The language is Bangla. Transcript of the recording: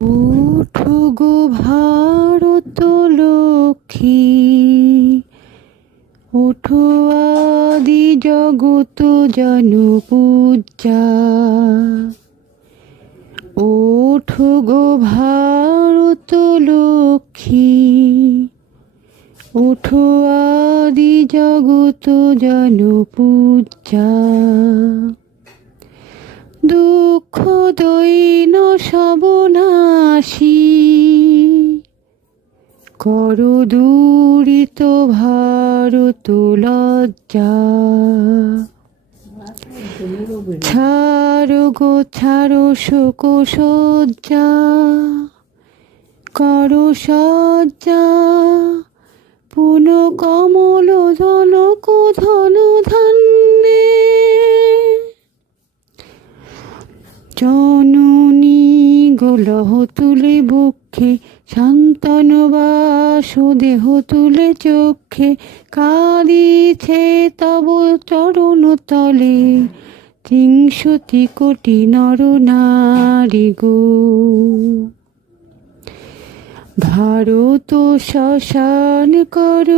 ওঠো গো ভারত লক্ষ্মী, ওঠো আদি জগত জনপূজ্যা। ওঠো গো ভারত লক্ষ্মী, ওঠো আদি জগত জনপূজ্যা। দুঃখ দৈন সবনাশী, করো দূরিত ভারত লজ্জা। ছাড়ো গো ছাড়ো শোক সজ্জা, করো সজ্জা। পুন কমল জনক ধন ধান্যে, জননী গোলহ তুলে বক্ষে, শান্তন বাসুদেহ তুলে চক্ষে। কাঁদিছে তব চরণ তলে, ত্রিংশতি কোটি নর নারী গো। ভারত শ্মশান কর